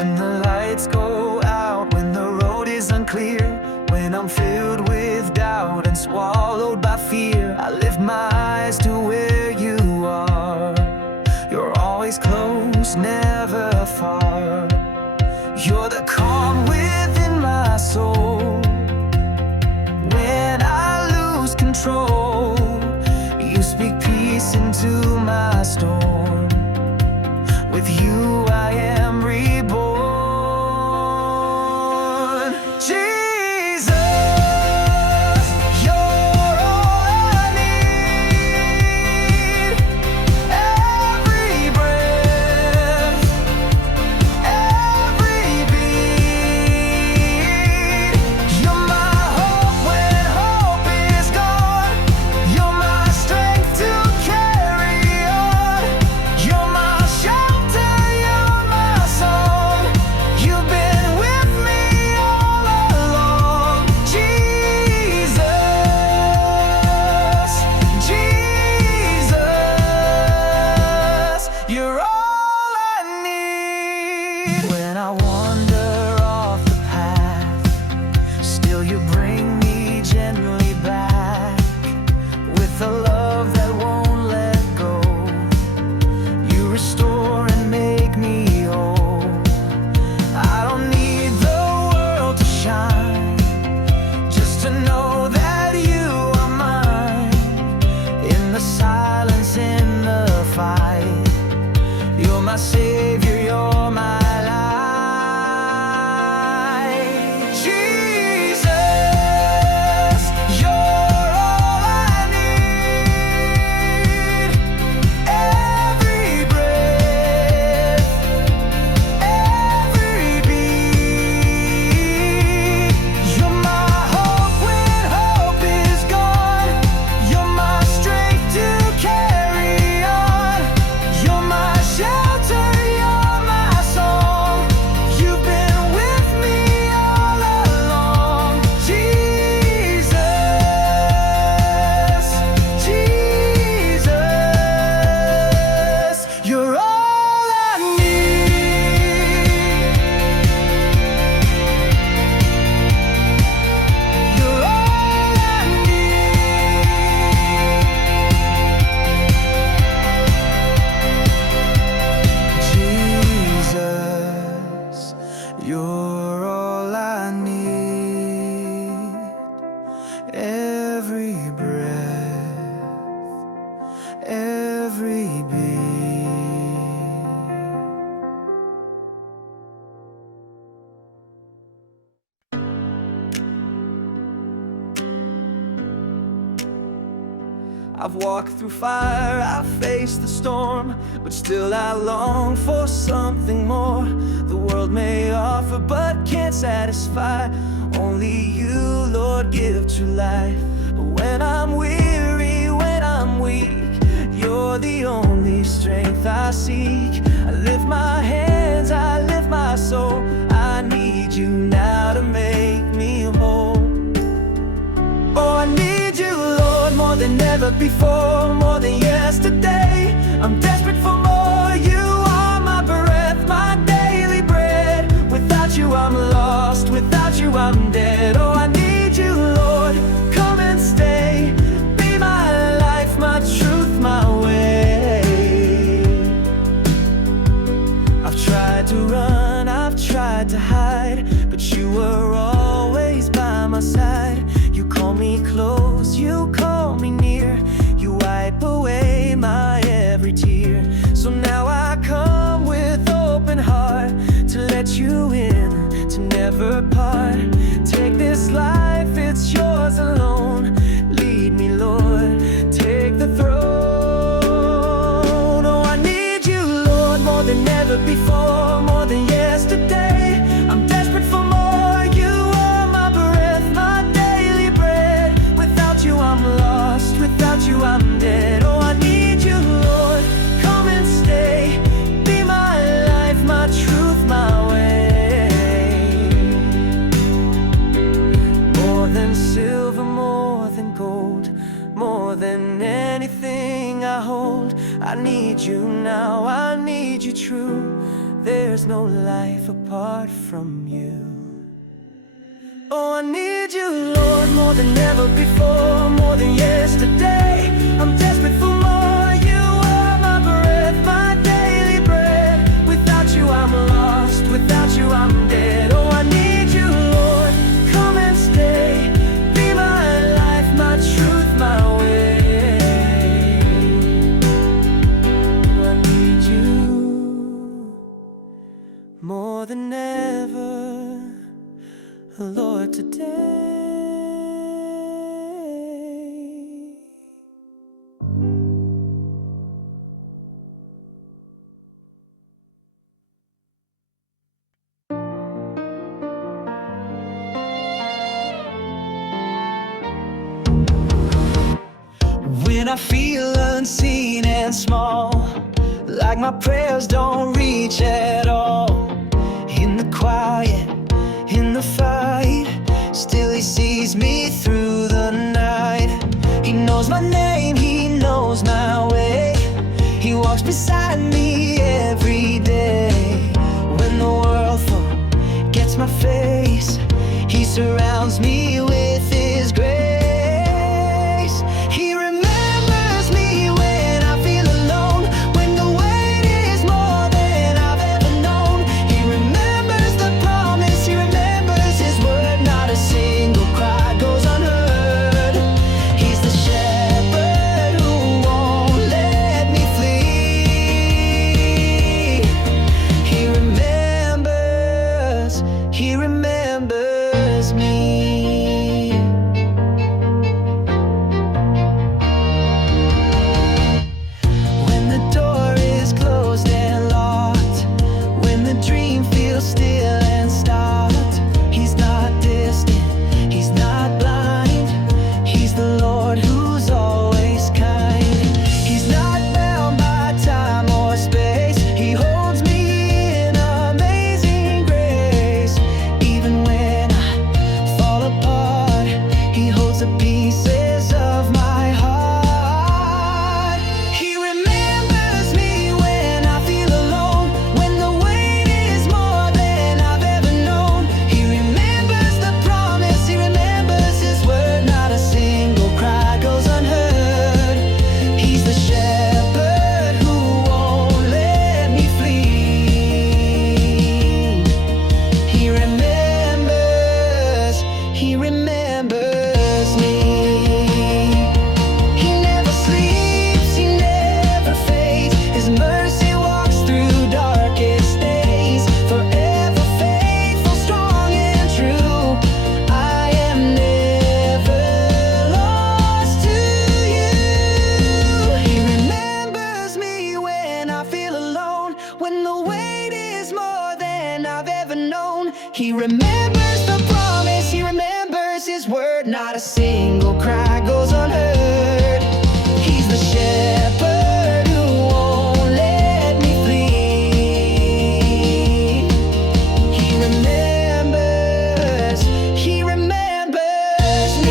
When the lights go out, when the road is unclear, when I'm filled with doubt and swallowed by fear, I lift my eyes to where you are. You're always close, never far. You're the calm within my soul. When I lose control, you speak peace into my storm. With you I am reborn. Jesus, you're all I need. Every breath, every beat. You're my hope when hope is gone. You're my strength to carry on. You're my shelter, you're my song. You've been with me all along. Jesus, Jesus, you're all I need. When I wander off the path, still you bring me gently back. With a love that won't let go, you restore and make me whole. I don't need the world to shine, just to know that you are mine. In the silence, in the fight, you're my savior, you're my light. Jesus, you're all I need. Every breath, every beat. You're my hope when hope is gone. You're my strength to carry on. You're my shelter, you're my song. You've been with me all along. Jesus, Jesus, you're all I need. You're all I need. Jesus, you're all I need. Every breath, every beat. I've walked through fire, I've faced the storm, but still I long for something more. The world may offer but can't satisfy. Only you, Lord, give true life. But when I'm weary, when I'm weak, you're the only strength I seek. I lift my hands, I lift my soul. I need you now to make me whole. Oh, I need you, Lord, more than ever before, more than yesterday. I'm desperate for more. You are my breath, my daily bread. Without you I'm lost, without you I'm dead. Oh, I need you, Lord, come and stay. Be my life, my truth, my way. I've tried to run, I've tried to hide, but you were always by my side. You call me close, you call me near. You wipe away my every tear. So now I come with open heart to let you in, to never part. Take this life, it's yours alone. Lead me, Lord, take the throne. Oh, I need you, Lord, more than ever before, more than yesterday. I'm desperate for more. You are my breath, my daily bread. Without you I'm lost, without you I'm dead. Oh, I need you, Lord, come and stay. Be my life, my truth, my way. More than silver, more than gold, more than anything I hold. I need you now, I need you true. There's no life apart from you. Oh, I need you, Lord, more than ever before, more than yesterday. I'm desperate for more. You are my breath, my daily bread. Without you I'm lost, without you I'm dead. Oh, I need you, Lord, come and stay. Be my life, my truth, my way. Oh, I need you more than ever, Lord, today. When I feel unseen and small, like my prayers don't reach at all, in the quiet, in the fight, still he sees me through the night. He knows my name, he knows my way. He walks beside me every day. When the world forgets my face, he surrounds me with his grace. He remembers me when I feel alone, when the weight is more than I've ever known. He remembers the promise, he remembers his word. Not a single cry goes unheard. He's the shepherd who won't let me flee. He remembers me. When the door is closed and locked, when the dream feels still and stopped, he's not distant, he's not blind. He's the Lord who's always kind. He's not bound by time or space. He holds me in amazing grace. Even when I fall apart, he holds the pieces of my heart. He remembers me when I feel alone, when the weight is more than I've ever known. He remembers the promise, he remembers his word. Not a single cry goes unheard. He's the shepherd who won't let me flee. He remembers me. He never sleeps, he never fades. His mercy walks through darkest days. Forever faithful, strong and true. I am never lost to you. He remembers me when I feel alone, when the weight is more than I've ever known. He remembers the promise, he remembers his word. Not a single cry goes unheard. He's the shepherd who won't let me flee. He remembers me.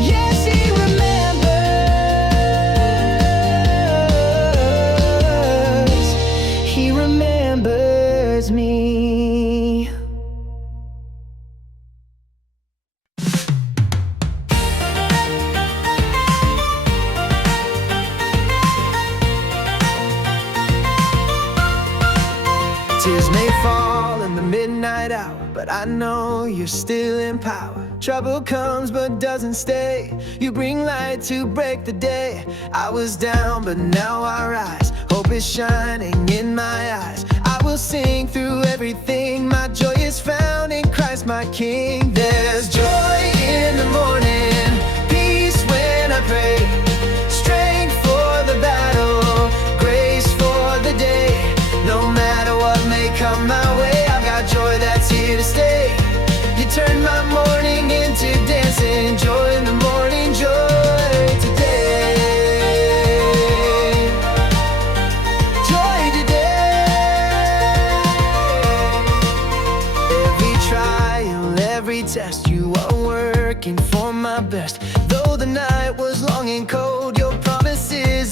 Yes, he remembers me. Tears may fall in the midnight hour, but I know you're still in power. Trouble comes but doesn't stay. You bring light to break the day. I was down but now I rise. Hope is shining in my eyes. I will sing through everything. My joy is found in Christ my King. There's joy in the morning, peace when I pray, strength for the battle, grace for the day. No matter what may come my way, I've got joy that's here to stay. You turn my morning into dancing, joy in the morning, joy today. Joy today. Every trial, every test, you are working for my best. Though the night was long and cold, your promises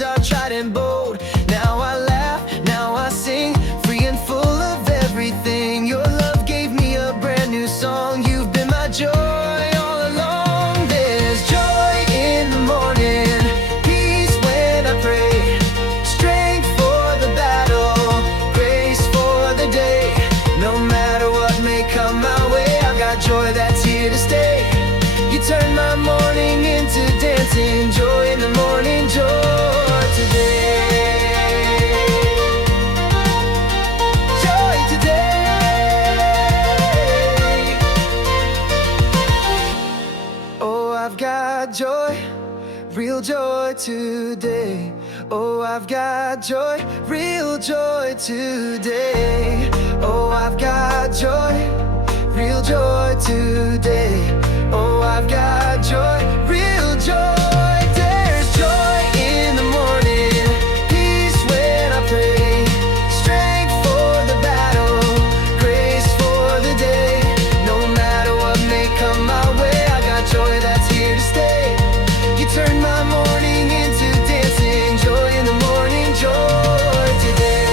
real joy today. Oh, I've got joy, real joy today. Oh, I've got joy, real joy today. Oh, I've got joy, real joy. There's joy in the morning, peace when I pray, strength for the battle, grace for the day. No matter what may come my way, I got joy that's here to stay. You turn my morning into dancing, joy in the morning, joy today.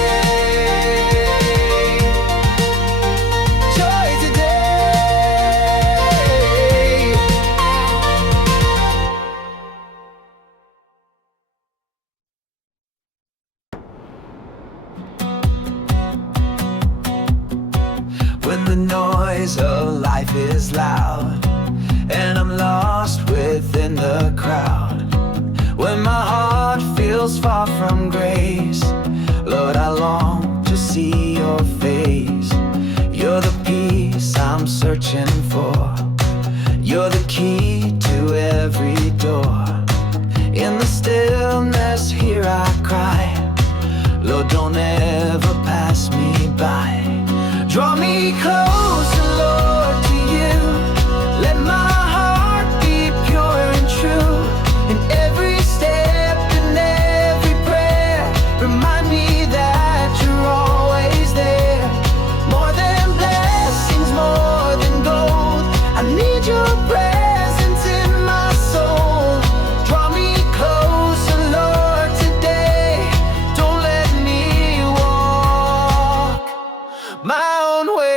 Joy today. When the noise of life is loud and I'm lost within the crowd, when my heart feels far from grace, Lord, I long to see your face. You're the peace I'm searching for. You're the key to every door. In the stillness here I cry, Lord, don't ever pass me by. Draw me closer, Lord, to you. Let my heart be pure and true. In every step and every prayer, remind me that you're always there. More than blessings, more than gold, I need your presence in my soul. Draw me closer, Lord, today. Don't let me walk my own way.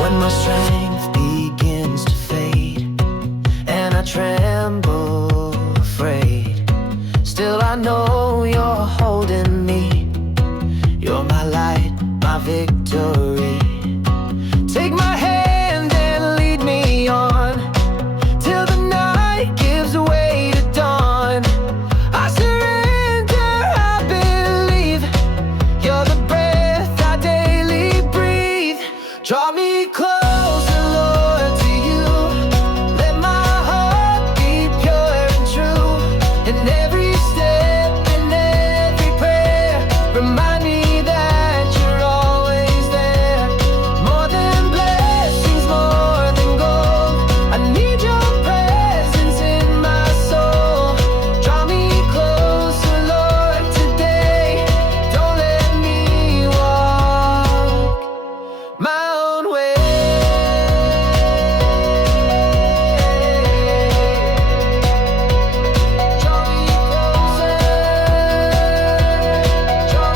When my strength begins to fade and I tremble afraid, still I know you're holding me. You're my light, my victory. Take my hand and lead me on till the night gives way to dawn. I surrender, I believe you're the breath I daily breathe. Draw me closer, Lord, to you. Let my heart be pure and true. In every step and every prayer, remind me that you're always there. More than blessings, more than gold, I need your presence in my soul. Draw me closer, Lord, today. Don't let me walk my own way. Draw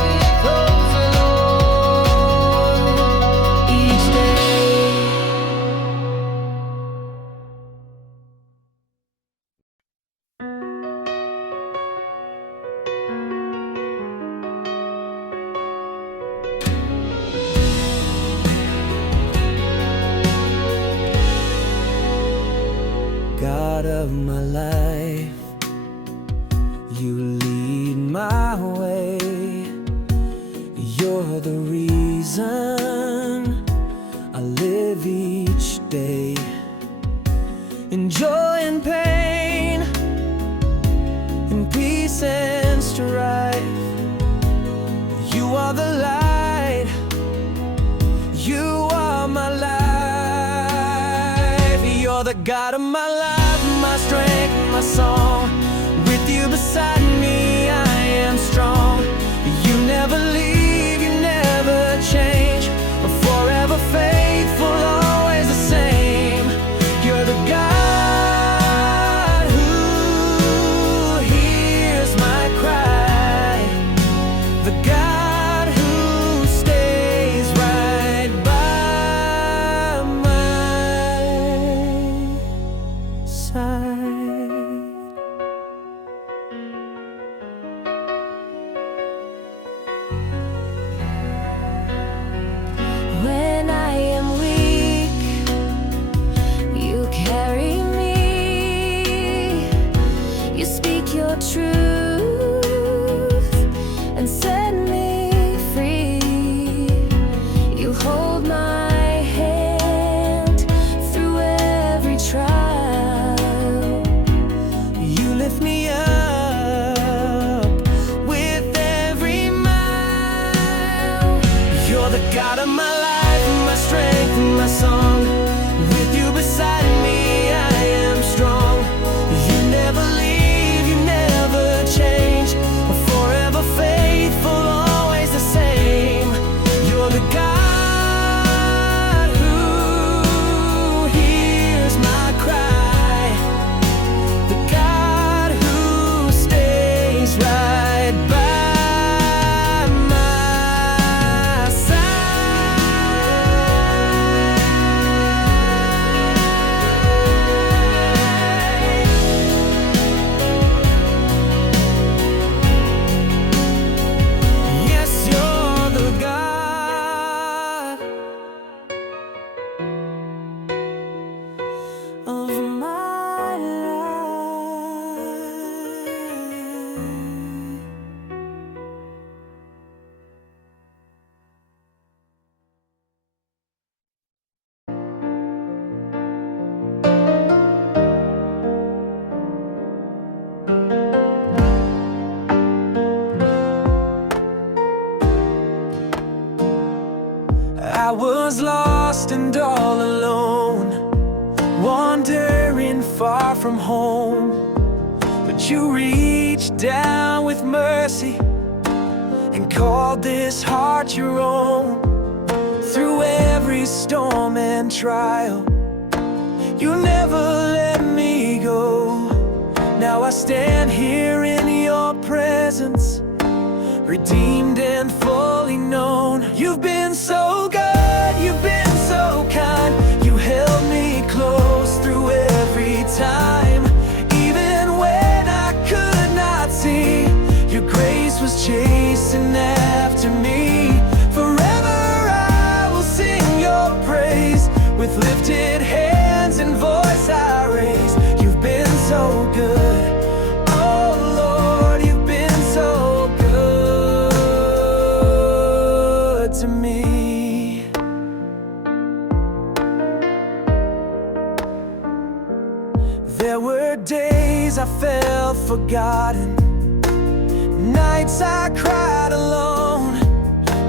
me closer, Lord, each day. God of my life, you lead my way. You're the reason I live each day. In joy and pain, in peace and strife, you are the light, you are my life. You're the God of my life, my strength, my song. With you beside me, I am strong. You never leave, you never change. Forever faithful, always the same. You're the God who hears my cry, the God who stays right by my was lost and all alone, wandering far from home. But you reached down with mercy and called this heart your own. Through every storm and trial, you never let me go. Now I stand here in your presence, redeemed and fully known. You've been so good, you've been so kind. You held me close through every time. Even when I could not see, your grace was chasing after me. Forever I will sing your praise. With lifted hands and voice I raise. You've been so good. Oh Lord, you've been so good to me. There were days I felt forgotten, nights I cried alone.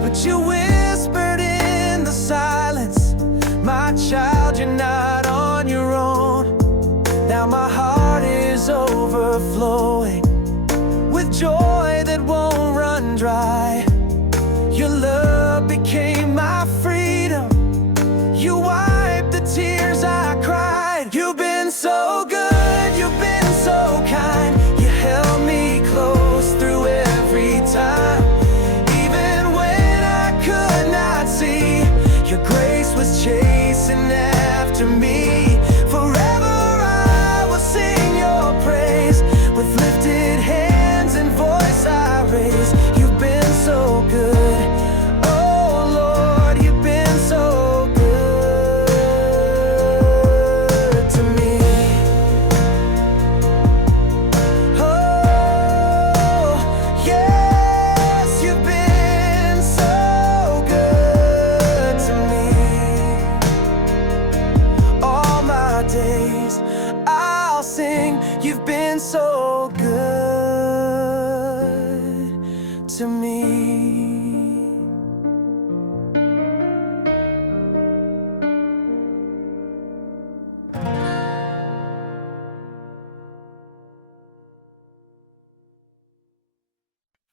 But you whispered in the silence, my child, you're not on your own. Now my heart is overflowing with joy that won't run dry. Your love became my freedom. You wiped the tears I cried. You've been so good, you've been so kind. You held me close through every time. Even when I could not see, your grace was chasing after me. Forever I will sing your praise. With lifted hands and voice I raise. You've been so good. Oh Lord, you've been so good to me. Oh, yes, you've been so good to me. All my days I'll sing, you've been so good to me.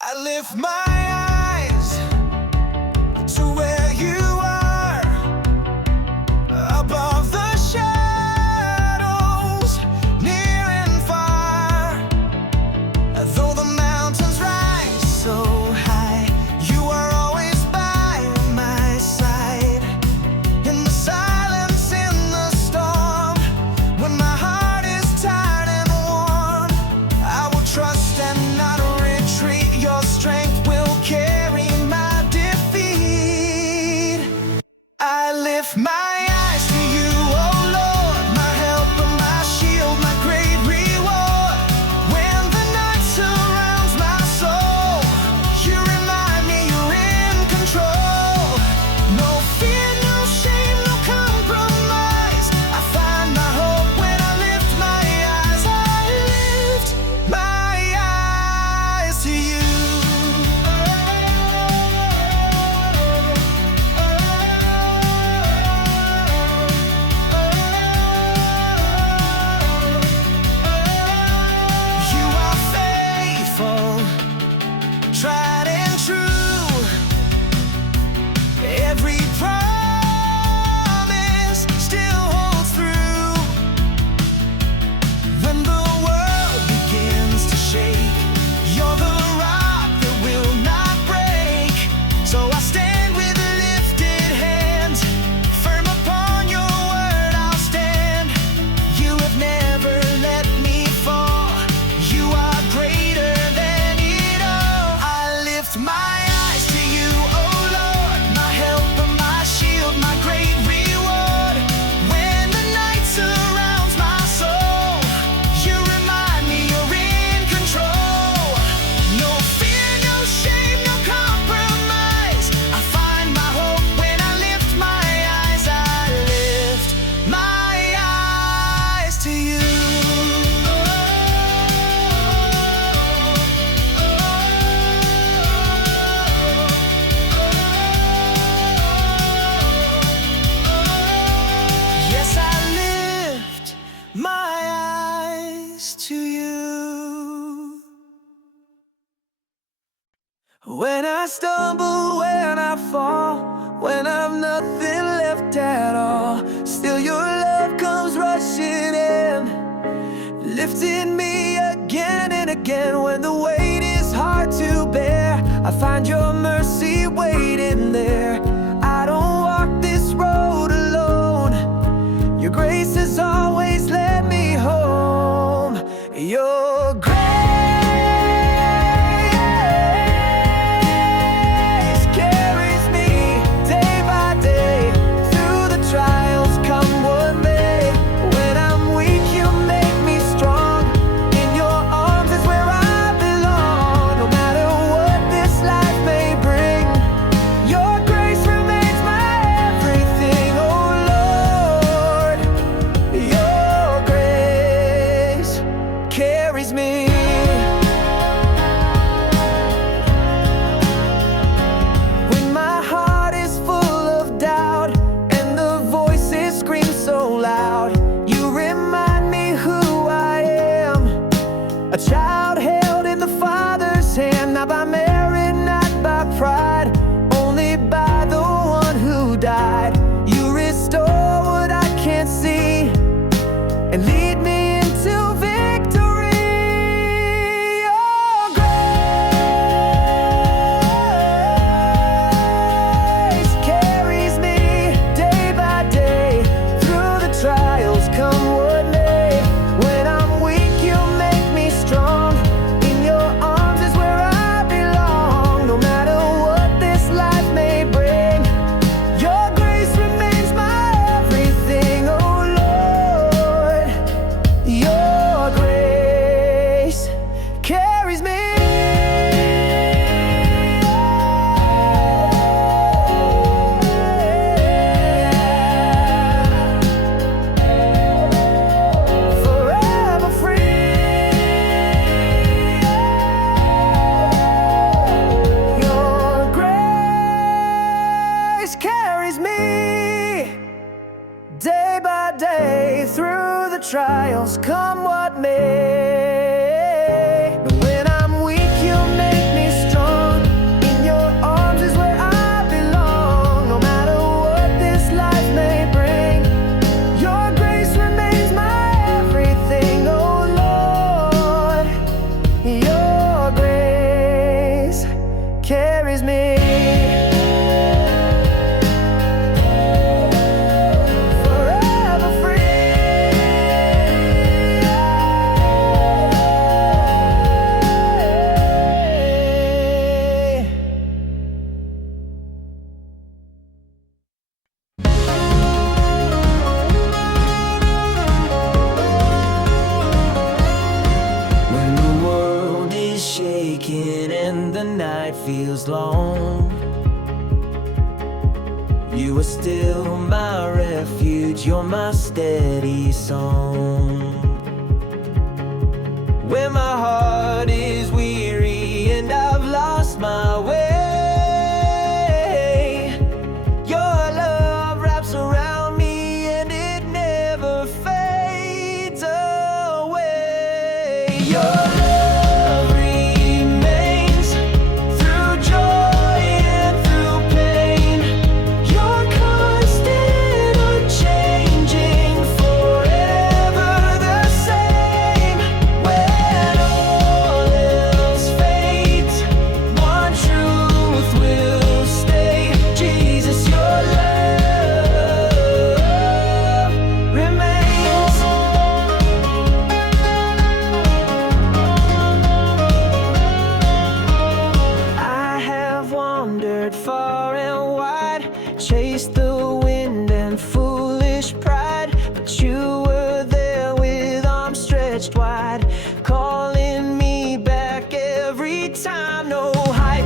I lift my eyes to where you are, above the shadows, near and far. Though the mountains rise so high, you are always by my side. In the silence, in the storm, when my heart is tired and worn, I will trust and not retreat. Your strength will When I stumble, when I fall, when I've nothing left at all, still your love comes rushing in, lifting me again and again. When the weight is hard to bear, I find your mercy waiting there. I don't walk this road alone, your grace has always led me home. Your grace carries me day by day through the trials, come what may. When I'm weak, you make me strong. In your arms is where I belong. No matter what this life may bring, your grace remains my everything. Oh Lord, your grace carries me. When my heart is full of doubt and the voices scream so loud, you remind me who I am, a child held in the Father's hand, not by merit, not by pride, only by the one who died. You restore what I can't see and lead me into victory. Your grace carries me day by day through the trials, come what may. When I'm weak, you make me strong. In your arms is where I belong. No matter what this life may bring, your grace remains my everything. Oh Lord, your grace carries me. Forever free. Your grace carries me day by day through the trials, come what may. But when I'm weak, you make me strong. In your arms is where I belong. No matter what this life may bring, your grace remains my everything. Oh Lord, your grace carries me. Forever free. When the world is shaking and the night feels long, you are still my refuge, you're my steady song. When my heart is weary and I've lost my way, your love wraps around me and it never fades away. Your love remains through joy and through pain. You're constant, unchanging, forever the same. When all else fades, one truth will stay. Jesus, your love remains. I have wandered far and wide, chased the wind and foolish pride, but you were there with arms stretched wide, calling me back every time. No height,